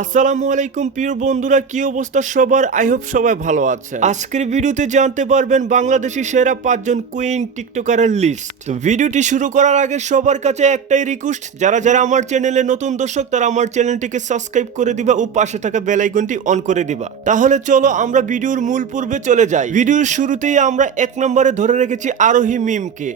আসসালামু আলাইকুম প্রিয় বন্ধুরা, কি অবস্থা সবার? আই হোপ সবাই ভালো আছেন। আজকের ভিডিওতে জানতে পারবেন বাংলাদেশি সেরা 5 জন কুইন টিকটকারের লিস্ট। তো ভিডিওটি শুরু করার আগে সবার কাছে একটাই রিকোয়েস্ট, যারা যারা আমার চ্যানেলে নতুন দর্শক তারা আমার চ্যানেলটিকে সাবস্ক্রাইব করে দিবা ও পাশে থাকা বেল আইকনটি অন করে দিবা। তাহলে চলো আমরা ভিডিওর মূল পর্বে চলে যাই। ভিডিওর শুরুতেই আমরা 1 নম্বরে ধরে রেখেছি আরোহী মিমকে।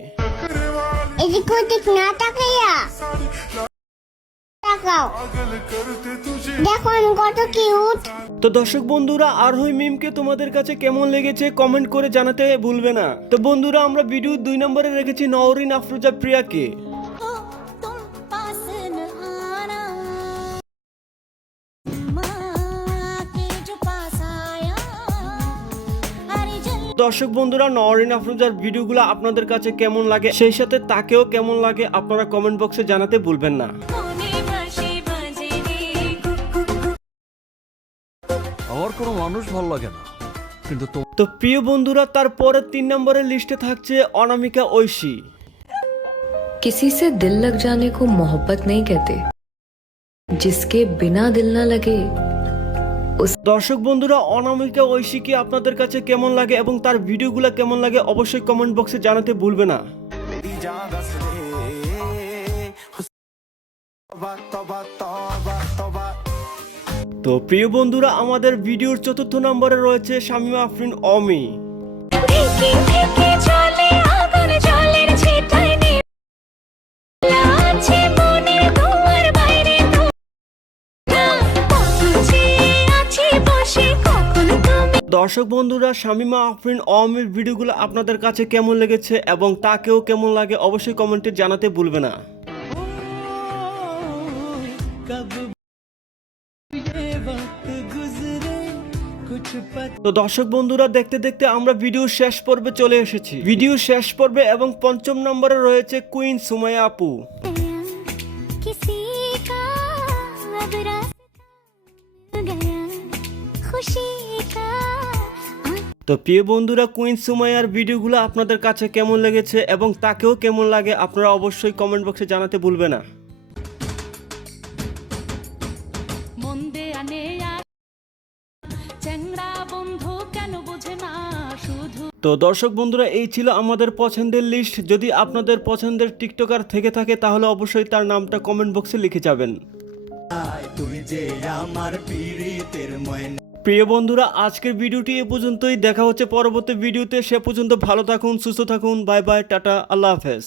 তো দর্শক বন্ধুরা, আরোহী মিমকে তোমাদের কাছে কেমন লেগেছে কমেন্ট করে জানাতে ভুলবে না। তো বন্ধুরা, আমরা ভিডিও 2 নম্বরে রেখেছি নওরিন আফরোজা প্রিয়াকে। দর্শক বন্ধুরা, নওরিন আফরোজার ভিডিওগুলো আপনাদের কাছে কেমন লাগে, সেই সাথে তাকেও কেমন লাগে আপনারা কমেন্ট বক্সে জানাতে ভুলবেন না। আমার কোনো মানুষ ভালো লাগে না, কিন্তু তো প্রিয় বন্ধুরা, তারপরে 3 নম্বরের লিস্টে থাকছে অনামিকা ঐশী। किसी से दिल लग जाने को मोहब्बत नहीं कहते, जिसके बिना दिल ना लगे। দর্শক বন্ধুরা, অনামিকা ঐশীকে আপনাদের কাছে কেমন লাগে এবং তার ভিডিওগুলো কেমন লাগে অবশ্যই কমেন্ট বক্সে জানাতে ভুলবে না। তো প্রিয় বন্ধুরা, আমাদের ভিডিওর 4র্থ নম্বরে রয়েছে শামিমা আফরিন অমি। দর্শক বন্ধুরা, শামিমা আফরিন অমির ভিডিওগুলো আপনাদের কাছে কেমন লেগেছে এবং তাকেও কেমন লাগে অবশ্যই কমেন্টে জানাতে ভুলবে না। তো দর্শক বন্ধুরা, দেখতে দেখতে আমরা ভিডিও শেষ পর্বে চলে এসেছি। ভিডিও শেষ পর্বে এবং 5ম নম্বরে রয়েছে কুইন সুমাইয়া আপু। তো প্রিয় বন্ধুরা, কুইন সুমাইয়ার ভিডিওগুলো আপনাদের কাছে কেমন লেগেছে এবং তাকেও কেমন লাগে আপনারা অবশ্যই কমেন্ট বক্সে জানাতে ভুলবে না। তো দর্শক বন্ধুরা, এই ছিল আমাদের পছন্দের লিস্ট। যদি আপনাদের পছন্দের টিকটকার থেকে থাকে তাহলে অবশ্যই তার নামটা কমেন্ট বক্সে লিখে যাবেন। প্রিয় বন্ধুরা, আজকের ভিডিওটি এ পর্যন্তই। দেখা হচ্ছে পরবর্তী ভিডিওতে। সে পর্যন্ত ভালো থাকুন, সুস্থ থাকুন। বাই বাই, টাটা, আল্লাহ হাফেজ।